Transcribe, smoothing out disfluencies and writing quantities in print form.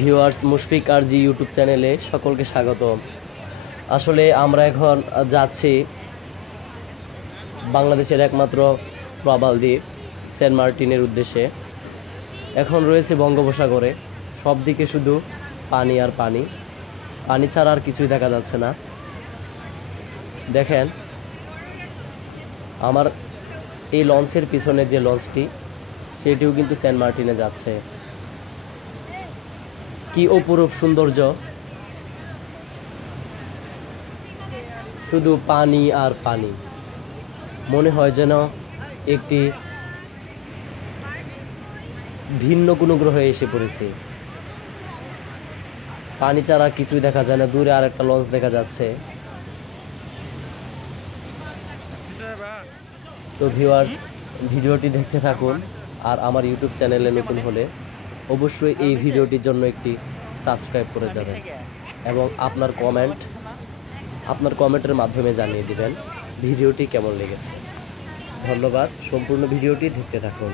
Viewers Mushfiq আর জি YouTube চ্যানেলে সকলকে স্বাগত। আসলে আমরা এখন যাচ্ছি বাংলাদেশের একমাত্র প্রবাল দ্বীপ সেন্ট মার্টিনের উদ্দেশ্যে। এখন রয়েছে বঙ্গোপসাগরে, সব দিকে শুধু পানি আর পানি, পানি ছাড়া আর কিছুই দেখা যাচ্ছে না। দেখেন আমার এই লঞ্চের পিছনে যে লঞ্চটি, সেটিও কিন্তু সেন্ট মার্টিনে যাচ্ছে। কি অপরূপ সৌন্দর্য, শুধু পানি আর পানি। মনে হয় যেন একটি ভিন্ন কোনো গ্রহে এসে পড়েছে। পানি ছাড়া কিছুই দেখা যায় না। দূরে আর একটা লঞ্চ দেখা যাচ্ছে। তো ভিউয়ার্স, ভিডিওটি দেখতে থাকুন। আর আমার ইউটিউব চ্যানেলে নতুন হলে অবশ্যই এই ভিডিওটির জন্য একটি সাবস্ক্রাইব করে যাবেন এবং আপনার কমেন্টের মাধ্যমে জানিয়ে দিবেন ভিডিওটি কেমন লেগেছে। ধন্যবাদ। সম্পূর্ণ ভিডিওটি দেখতে থাকুন।